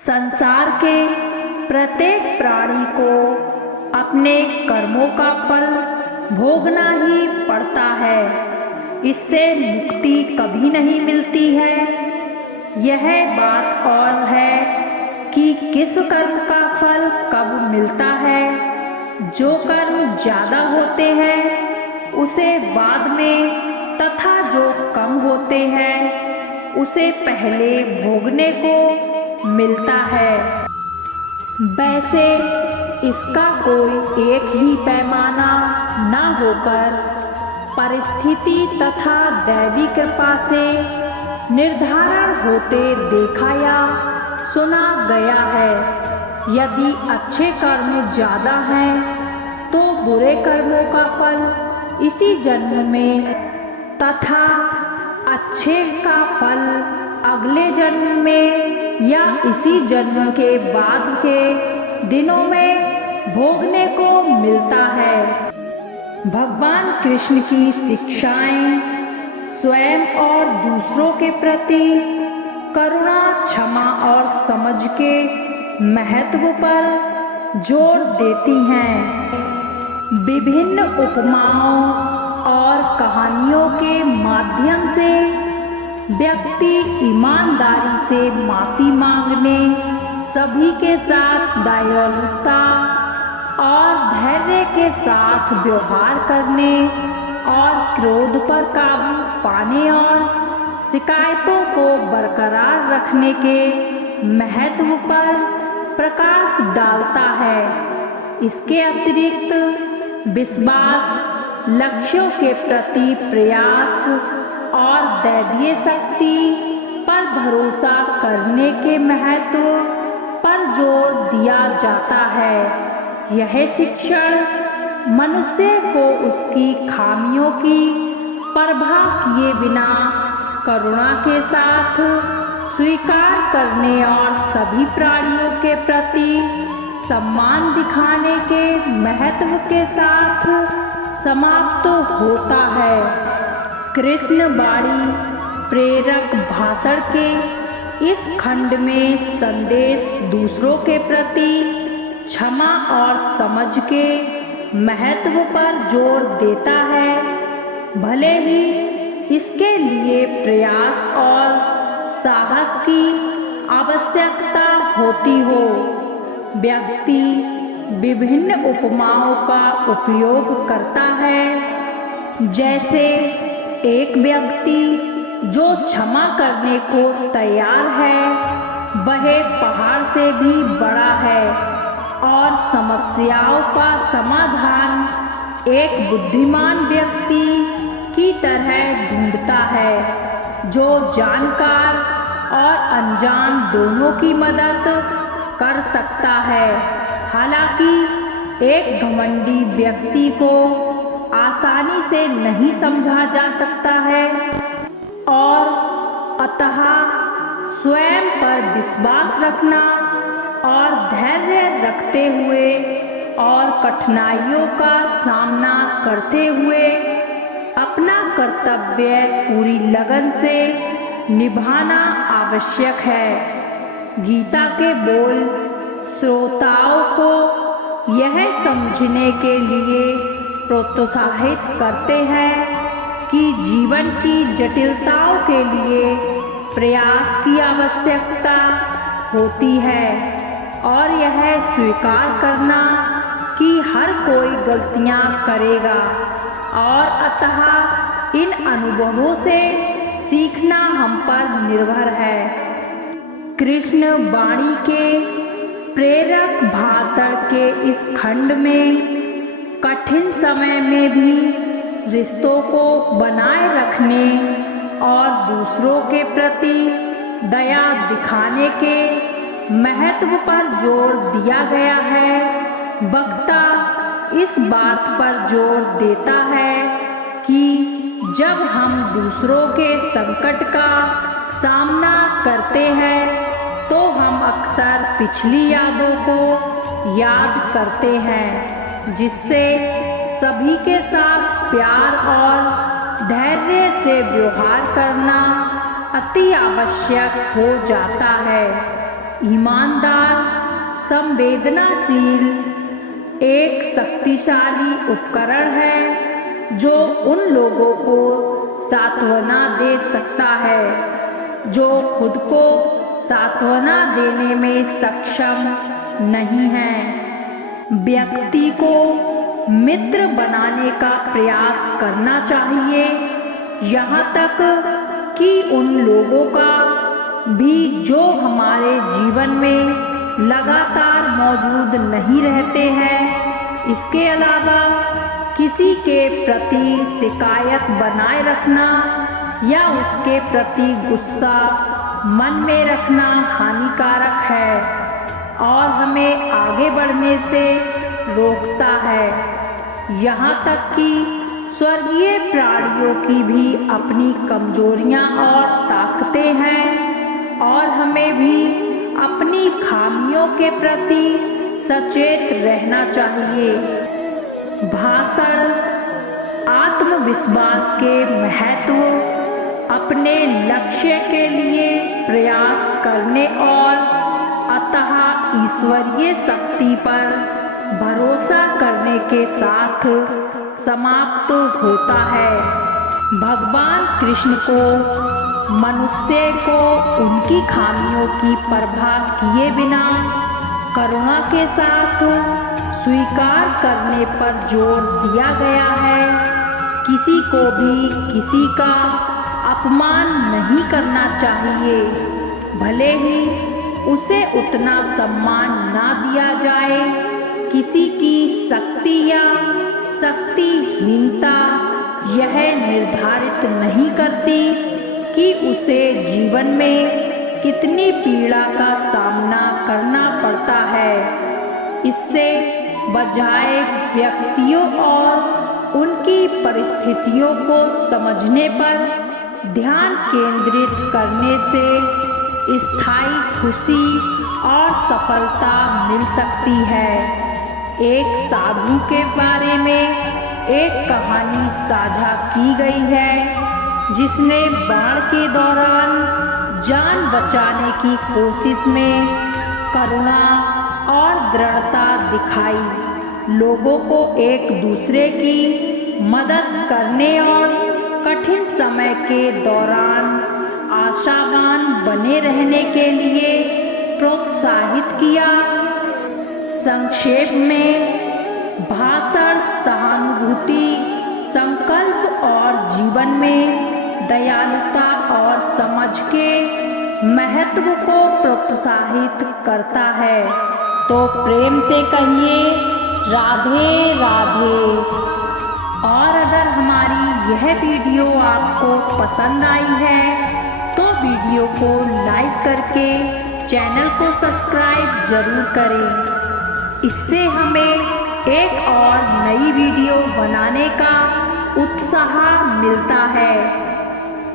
संसार के प्रत्येक प्राणी को अपने कर्मों का फल भोगना ही पड़ता है। इससे मुक्ति कभी नहीं मिलती है। यह बात और है कि किस कर्म का फल कब मिलता है। जो कर्म ज़्यादा होते हैं उसे बाद में, तथा जो कम होते हैं उसे पहले भोगने को मिलता है। वैसे इसका कोई एक ही पैमाना न होकर परिस्थिति तथा दैवी कृपा से निर्धारण होते देखा या सुना गया है। यदि अच्छे कर्म ज़्यादा हैं तो बुरे कर्मों का फल इसी जन्म में तथा अच्छे का फल अगले जन्म में या इसी जन्म के बाद के दिनों में भोगने को मिलता है। भगवान कृष्ण की शिक्षाएं स्वयं और दूसरों के प्रति करुणा, क्षमा और समझ के महत्व पर जोर देती हैं। विभिन्न उपमाओं और कहानियों के माध्यम से व्यक्ति ईमानदारी से माफ़ी मांगने, सभी के साथ दयालुता और धैर्य के साथ व्यवहार करने और क्रोध पर काबू पाने और शिकायतों को बरकरार रखने के महत्व पर प्रकाश डालता है। इसके अतिरिक्त विश्वास, लक्ष्यों के प्रति प्रयास और दैवीय शक्ति पर भरोसा करने के महत्व पर जोर दिया जाता है। यह शिक्षण मनुष्य को उसकी खामियों की परवाह किए बिना करुणा के साथ स्वीकार करने और सभी प्राणियों के प्रति सम्मान दिखाने के महत्व के साथ समाप्त होता है। कृष्ण वाणी प्रेरक भाषण के इस खंड में संदेश दूसरों के प्रति क्षमा और समझ के महत्व पर जोर देता है। भले ही इसके लिए प्रयास और साहस की आवश्यकता होती हो। व्यक्ति विभिन्न उपमाओं का उपयोग करता है। जैसे एक व्यक्ति जो क्षमा करने को तैयार है वह पहाड़ से भी बड़ा है और समस्याओं का समाधान एक बुद्धिमान व्यक्ति की तरह ढूंढता है, जो जानकार और अनजान दोनों की मदद कर सकता है। हालांकि एक घमंडी व्यक्ति को आसानी से नहीं समझा जा सकता है और अतः स्वयं पर विश्वास रखना और धैर्य रखते हुए और कठिनाइयों का सामना करते हुए अपना कर्तव्य पूरी लगन से निभाना आवश्यक है। गीता के बोल श्रोताओं को यह समझने के लिए प्रोत्साहित करते हैं कि जीवन की जटिलताओं के लिए प्रयास की आवश्यकता होती है और यह स्वीकार करना कि हर कोई गलतियां करेगा और अतः इन अनुभवों से सीखना हम पर निर्भर है। कृष्ण वाणी के प्रेरक भाषण के इस खंड में कठिन समय में भी रिश्तों को बनाए रखने और दूसरों के प्रति दया दिखाने के महत्व पर जोर दिया गया है। वक्ता इस बात पर जोर देता है कि जब हम दूसरों के संकट का सामना करते हैं तो हम अक्सर पिछली यादों को याद करते हैं, जिससे सभी के साथ प्यार और धैर्य से व्यवहार करना अति आवश्यक हो जाता है। ईमानदार, संवेदनाशील एक शक्तिशाली उपकरण है जो उन लोगों को सांत्वना दे सकता है जो खुद को सांत्वना देने में सक्षम नहीं है। व्यक्ति को मित्र बनाने का प्रयास करना चाहिए, यहाँ तक कि उन लोगों का भी जो हमारे जीवन में लगातार मौजूद नहीं रहते हैं। इसके अलावा किसी के प्रति शिकायत बनाए रखना या उसके प्रति गुस्सा मन में रखना हानिकारक है और हमें आगे बढ़ने से रोकता है। यहाँ तक कि स्वर्गीय प्राणियों की भी अपनी कमजोरियाँ और ताकतें हैं और हमें भी अपनी खामियों के प्रति सचेत रहना चाहिए। भाषण आत्मविश्वास के महत्व, अपने लक्ष्य के लिए प्रयास करने और अतः ईश्वरीय शक्ति पर भरोसा करने के साथ समाप्त होता है। भगवान कृष्ण को मनुष्य को उनकी खामियों की परवाह किए बिना करुणा के साथ स्वीकार करने पर जोर दिया गया है। किसी को भी किसी का अपमान नहीं करना चाहिए, भले ही उसे उतना सम्मान ना दिया जाए। किसी की शक्ति या शक्तिहीनता यह निर्धारित नहीं करती कि उसे जीवन में कितनी पीड़ा का सामना करना पड़ता है। इससे बजाय व्यक्तियों और उनकी परिस्थितियों को समझने पर ध्यान केंद्रित करने से स्थायी खुशी और सफलता मिल सकती है। एक साधु के बारे में एक कहानी साझा की गई है जिसने बाढ़ के दौरान जान बचाने की कोशिश में करुणा और दृढ़ता दिखाई। लोगों को एक दूसरे की मदद करने और कठिन समय के दौरान आशावान बने रहने के लिए प्रोत्साहित किया। संक्षेप में, भाषण सहानुभूति, संकल्प और जीवन में दयालुता और समझ के महत्व को प्रोत्साहित करता है। तो प्रेम से कहिए राधे राधे। और अगर हमारी यह वीडियो आपको पसंद आई है तो वीडियो को लाइक करके चैनल को सब्सक्राइब जरूर करें। इससे हमें एक और नई वीडियो बनाने का उत्साह मिलता है।